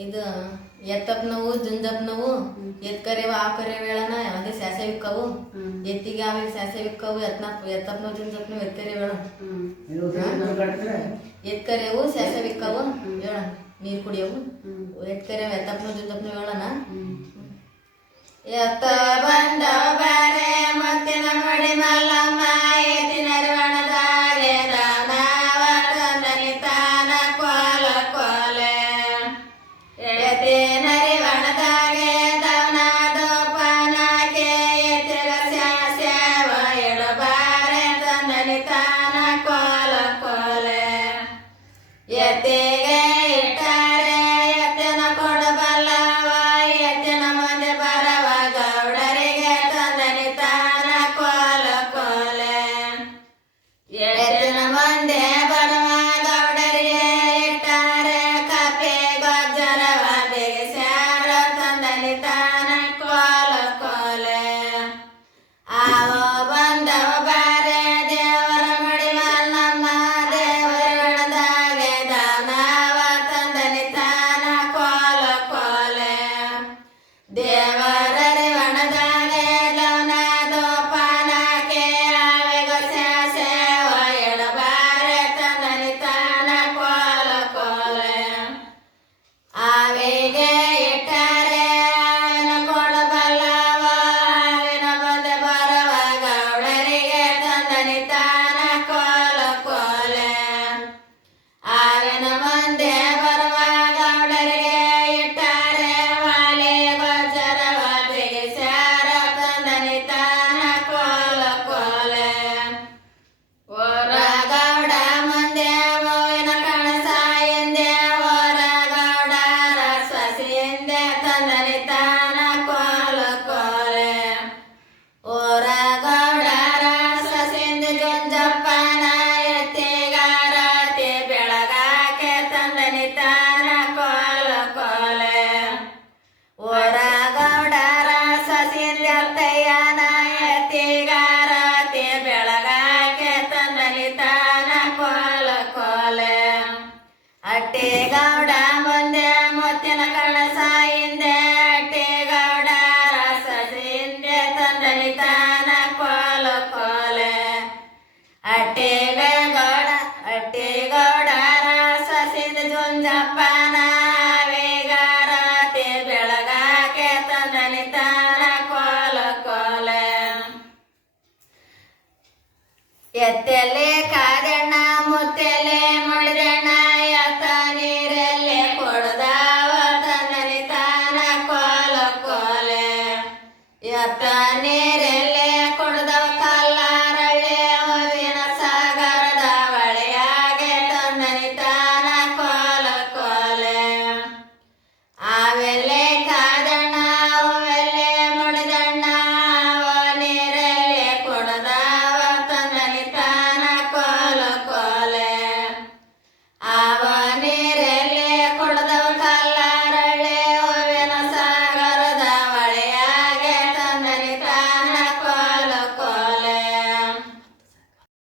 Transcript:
ಇದು ಎತ್ತಪ್ಪ ನೋವು ಜುಂಜಪ್ಪ ನೋವು ಎತ್ ಎತ್ಕರೇವ ಆ ಕರೆ ವೇಳನ ಅದೇ ಸ್ಯಾಸೆ ವಿಕ್ಕವು ಎತ್ತಿಗೆ ಆಮೇಲೆ ಸ್ಯಾಸೆ ವಿಕ್ಕವು ಎತ್ನ ಎತ್ತಪ್ಪನವು ಜುಂಜಪ್ಪನವು ಎತ್ಕರೆ ವೇಳ ಎತ್ಕರೆವು ಸ್ಯಾಸೆ ವಿಕ್ಕವು ಹೇಳ ನೀರು ಕುಡಿಯವು. ಎತ್ಕರೇವ ಎತ್ತಪ್ಪ ನೋವು ಜುಂಜಪ್ಪ ನೋವು ಹೇಳನ ಎತ್ತ ಬಂದ ತಂದನಿ ತಾನ ತಾನ ಕೋಲ ಕೋಲ. ಅಟ್ಟೆಗೌಡ ಮುಂದೆ ಮೊತ್ತಿನ ಕಣ ಸಾಯಿಂದೆ. ಅಟ್ಟೆಗೌಡ ರಸದಿಂದೆ ತಂದಲಿ ತಾನ ಕೋಲ ಕೋಲ. ಅಟ್ಟೆಗೌಡ ಅಟ್ಟೆಗೌಡ ರಸದಿಂದ ಜುಂಜಪ್ಪನ ವೇಗಾರತೆ ಬೆಳಗಾಕೆ ತಂದಲಿ ತಾನ ಕೋಲ ಎತ್ತಲೆ ಸತ್ತನೆರಲ